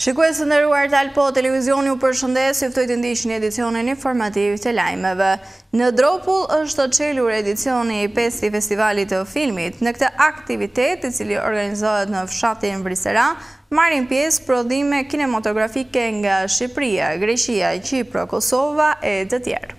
Shikues të nderuar të Alpo Televizioni, u përshëndes, ju ftoj të ndiqni edicionin informativ të lajmeve. Në Dropull është çelur edicioni i 5 i Festivalit të Filmit. Në këtë aktivitet, i cili organizohet në fshatin Vrisera, marrin pjesë prodhime kinematografike nga Shqipëria, Greqia, Kipro, Kosova e të tjerë.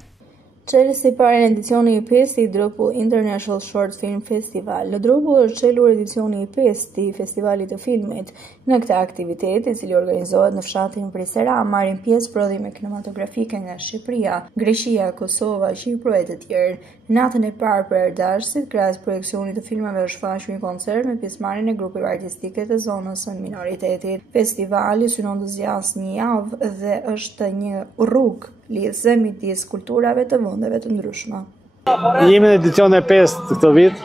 Çelësi i parë në edicioni i 5 i Dropull International Short Film Festival. Në Dropull është çelur edicioni i 5 i Festivalit të Filmit. Në këtë aktivitet, i cili organizohet në fshatin Vrisera, marrin pjesë prodhime kinematografike nga Shqipëria, Greqia, Kosova, Kipro e të tjerë. Në natën e parë për ardhashësit, krahas projekcionit të filmave është faqur një koncert me pjesëmarrjen e grupeve artistike të zonës së minoritetit. Festivali synon të zgjasë një javë dhe është një rrugë lidhëse midis kulturave të vendeve të ndryshme. Jemi në edicionin e 5 të këtë vit,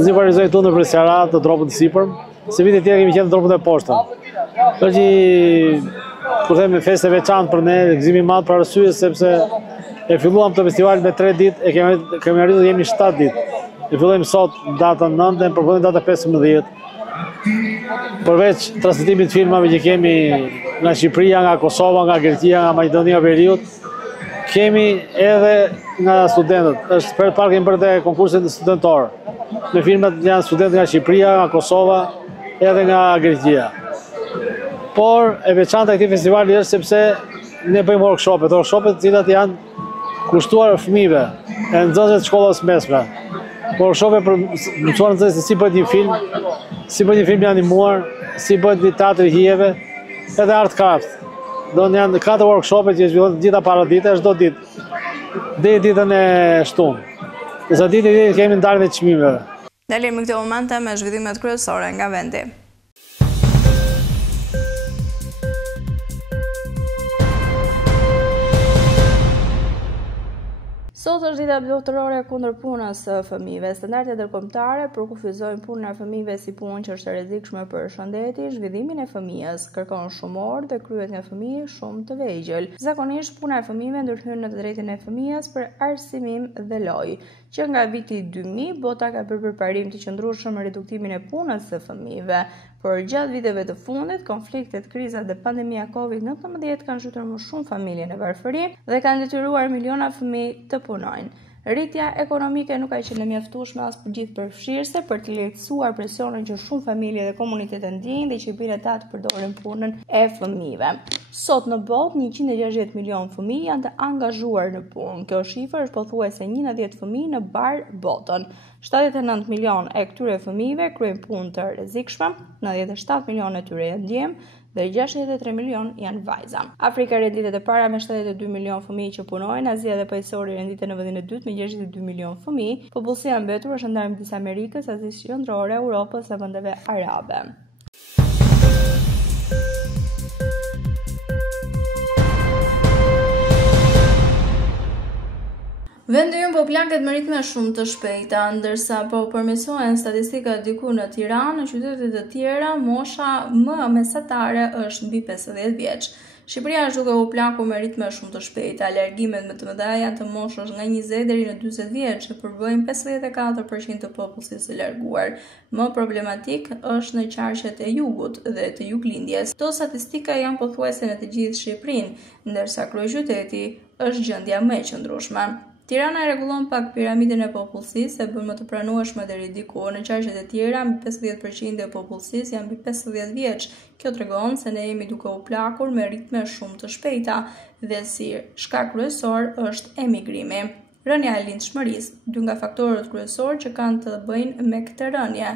si organizojmë këtu në Vrisera të Droput të Sipërm. Se vitet e tjera kemi qenë në Droput e Poshtëm. Është një festë e veçantë për ne, gëzim i madh për arsye sepse e filluam këtë festival me 3 ditë e kemi arritur të jemi 7 ditë. E fillojmë sot datën 9 dhe përfundojmë datën 15. Përveç transmetimit të filmave që kemi nga Shqipëria, nga Kosova, nga Greqia, nga Maqedonia e Veriut, kemi edhe nga studentët. Është për parë kemi bërë konkursin studentor. Me filmat janë studentë nga Shqipëria, nga Kosova, edhe nga Greqia. Por e veçanta e këtij festivali është sepse ne bëjmë workshopet të cilat janë kushtuar fëmijëve e nxënësve të shkollës mesme. Workshope për mësuar nxënësit se si bëhet një film, si bëhet një film i animuar, si bëhet një teatr i hijeve, edhe art craft. Janë 4 workshope që zhvillohen të gjitha paradite, çdo ditë. Deri ditën e shtunë. Sa ditë kemi ndarjen e çmimeve. Dalim në këtë moment me zhvillimet kryesore nga vendi. Sot është dita botërore kundër punës së fëmijëve. Standardet ndërkombëtare përkufizojnë punën e fëmijëve si punë që është e rrezikshme për shëndetin, zhvillimin e fëmijës, kërkon shumë orë dhe kryhet nga fëmijë shumë të vegjël. Zakonisht puna e fëmijëve ndërhyn në të drejtën e fëmijës për arsimim dhe lojë. Që nga viti 2000, bota ka bërë përparim të qëndrueshëm në reduktimin e punës së fëmijëve. Por gjatë viteve të fundit, konfliktet, krizat dhe pandemia COVID-19 kanë zhytur më shumë familje në varfëri dhe kanë detyruar miliona fëmijë të punojnë. Rritja ekonomike nuk ka qenë e mjaftueshme as për gjithë përfshirëse për të lehtësuar presionin që shumë familje dhe komunitete ndjejnë dhe që i bën ata të përdorin punën e fëmijëve. Sot në botë 160 milion fëmijë janë të angazhuar në punë. Kjo shifër është pothuajse 1 në 10 fëmijë në barë botën. 79 milion e këtyre fëmijëve kryejnë punë të rrezikshme, 97 milion e tyre janë djemë dhe 63 milion janë vajza. Afrika renditet e para me 72 milion fëmijë që punojnë, Azia dhe Paqësori renditet në vendin e dytë me 62 milion fëmijë. Popullsia e mbetur është ndarë midis Amerikës, Azisë Qendrore, Europës dhe vendeve arabe. Vendi ynë po plaket me ritme shumë të shpejta, ndërsa po përmirësohen statistikat diku në Tiranë, në qytete të tjera, mosha më mesatare është mbi 50 vjeç. Shqipëria është duke u plakur me ritme shumë të shpejta. Alargimet më të mëdha janë të moshës nga 20 deri në 40 vjeç, që përbëjnë 54% të popullsisë së larguar. Më problematik është në qarqet e jugut dhe të juglindjes. Këto statistika janë pothuajse në të gjithë Shqipërinë, ndërsa kryeqyteti është gjendja më e qëndrueshme. Tirana rregullon pak piramidën e popullsisë e bën më të pranueshme deri diku. Në qarqet e tjera, mbi 50% e popullsisë janë mbi 50 vjeç. Kjo tregon se ne jemi duke u plakur me ritme shumë të shpejta dhe si shkak kryesor është emigrimi. Rënja e lindshmërisë, dy nga faktorët kryesorë që kanë të bëjnë me këtë rënje.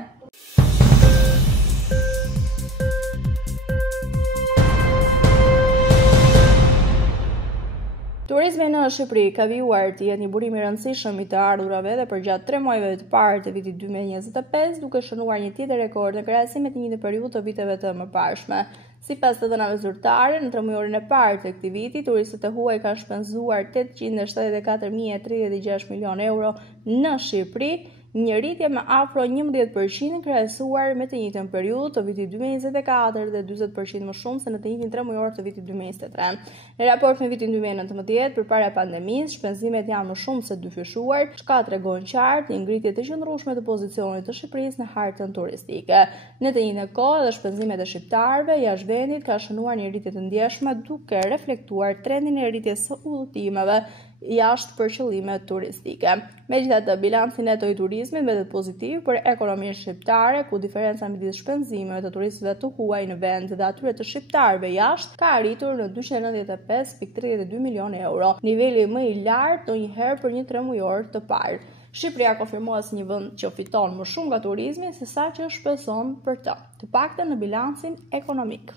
Turizmi në Shqipëri ka vijuar të jetë një burim i rëndësishëm i të ardhurave dhe përgjatë 3 muajve të parë të vitit 2025, duke shënuar një tjetër rekord në krahasim me të njëjtën periudhë të viteve të mëparshme. Sipas të dhënave zyrtare, në 3 muajin e parë të këtij viti, turistët e huaj kanë shpenzuar 874.036 milion euro në Shqipëri, një rritje me afro 11% krahasuar me të njëjtën periudhë të vitit 2024 dhe 40% më shumë se në të njëjtin 3 mujor të vitit 2023. Në raport me vitin 2019, përpara pandemisë, shpenzimet janë më shumë se dyfishuar, çka tregon qartë një ngritje të qëndrueshme të pozicionit të Shqipërisë në hartën turistike. Në të njëjtën kohë, edhe shpenzimet e shqiptarëve jashtë vendit ka shënuar një rritje të ndjeshme duke reflektuar trendin e rritjes së udhëtimeve jashtë për qëllime turistike. Megjithatë, bilanci neto i turizmit mbetet pozitiv për ekonominë shqiptare, ku diferenca midis shpenzimeve të turistëve të huaj në vend dhe atyre të shqiptarëve jashtë ka arritur në 295,32 milionë euro, niveli më i lartë ndonjëherë për një 3 mujor të parë. Shqipëria konfirmohet si një vend që fiton më shumë nga turizmi se sa që shpenson për të, të paktën në bilancin ekonomik.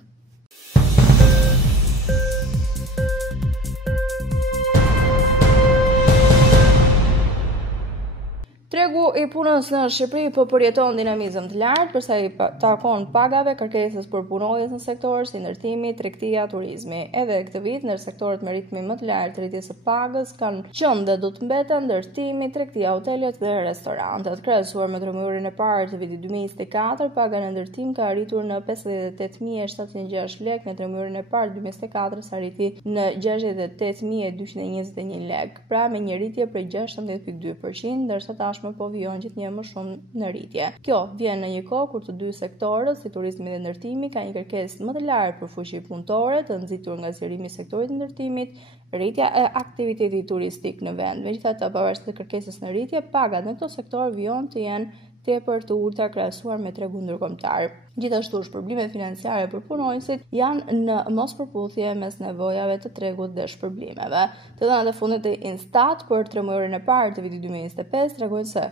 Tregu i punës në Shqipëri po përjeton dinamizëm të lartë përsa i takon pagave, kërkesës për punonjës në sektorë si ndërtimi, tregtia, turizmi. Edhe këtë vit, ndër sektorët me ritmin më të lartë të rritjes së pagës kanë qenë dhe do të mbeten ndërtimi, tregtia, hotelet dhe restorantet. Krahasuar me 3 mujorin e parë të vitit 2024, paga në ndërtim ka arritur në 58.706 lekë, në 3 mujorin e parë të 2024 sa arriti në 68.221 lekë, pra me një rritje prej 16.2%, ndërsa tashmë po vijon gjithnjë më shumë në rritje. Kjo vjen në një kohë kur të dy sektorët, si turizmi dhe ndërtimi, ka një kërkesë më të lartë për fuqi punëtore, të nxitur nga zgjerimi i sektorit të ndërtimit, rritja e aktivitetit turistik në vend. Megjithatë, pavarësisht të kërkesës në rritje, pagat në këto sektor vijon të jenë tepër të ulta krahasuar me tregun ndërkombëtar. Gjithashtu, shpërblimet financiare për punonjësit janë në mospërputhje mes nevojave të tregut dhe shpërblimeve. Të dhënat e fundit të Instat për 3 mujorin e parë të vitit 2025 tregojnë se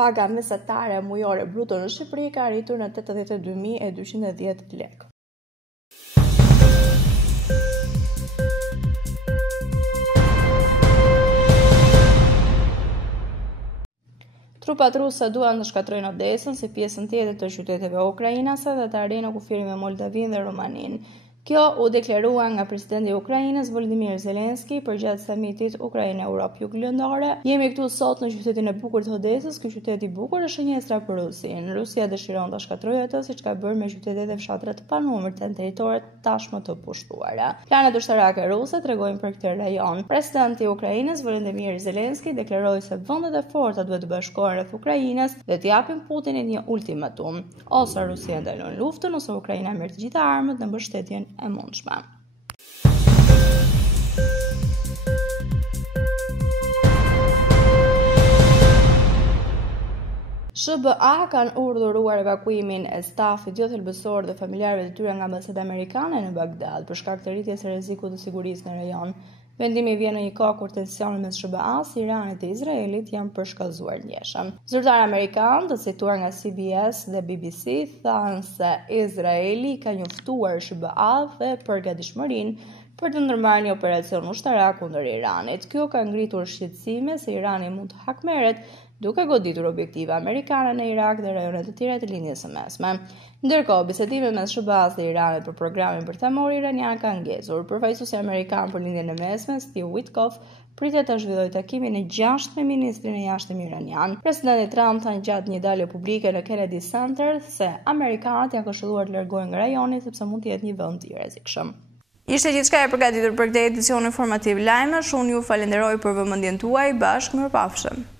paga mesatare mujore bruto në Shqipëri ka arritur në 82.210 lekë. Trupat ruse duan të shkatrojnë Odesën si pjesën tjetër të qyteteve ukrainase dhe të arrijnë në kufirin me Moldavinë dhe Rumaninë. Kjo u deklarua nga presidenti i Ukrainës Volodymyr Zelensky përgjatë samitit Ukrainë-Europë Juglëndore. Jemi këtu sot në qytetin e bukur të Odesës. Ky qytet i bukur është shënjestra për Rusinë. Rusia dëshiron ta shkatrojë atë siç ka bërë me qytetet dhe fshatrat të panumërta në teritoret tashmë të pushtuara. Planet ushtarake ruse tregojnë për këtë rajon. Presidenti i Ukrainës Volodymyr Zelensky deklaroi se vendet e forta duhet të bashkohen rreth Ukrainës dhe të japin Putinit një ultimatum: ose Rusia ndalon luftën ose Ukraina merr të gjitha armët në mbështetjen e mundshme. SBA kanë urdhëruar evakuimin e stafit jo thelbësor dhe familjarëve të tyre nga ambasada amerikane në Bagdad për shkak të rritjes së rrezikut të sigurisë në rajon. Vendimi vjen në një kohë kur tensionet mes SBA-s, Iranit dhe Izraelit janë përshkallëzuar ndjeshëm. Zyrtar amerikan, të cituar nga CBS dhe BBC, thanë se Izraeli ka njoftuar SBA-ve për gatishmërinë për të ndërmarrë një operacion ushtarak kundër Iranit. Kjo ka ngritur shqetësime se Irani mund të hakmerret duke goditur objektive amerikane në Irak dhe rajonet të tjera të lindjes së mesme. Ndërkohë, bisedimet mes SBA-s dhe Iranit për programin bërthamor iranian kanë ngjezur. Përfaqësuesi amerikan për lindjen e mesme, Steve Witkoff, pritet ta zhvillojë takimin e 6 me ministrin e jashtëm iranian. Presidenti Trump tha gjatë një dalje publike në Kennedy Center se amerikanët janë këshilluar të largohen nga rajoni sepse mund të jetë një vend i rrezikshëm. Ishte gjithçka e përgatitur për këtë edicion informativ lajmesh. Unë ju falenderoj për vëmendjen tuaj. Bashkë mirupafshim.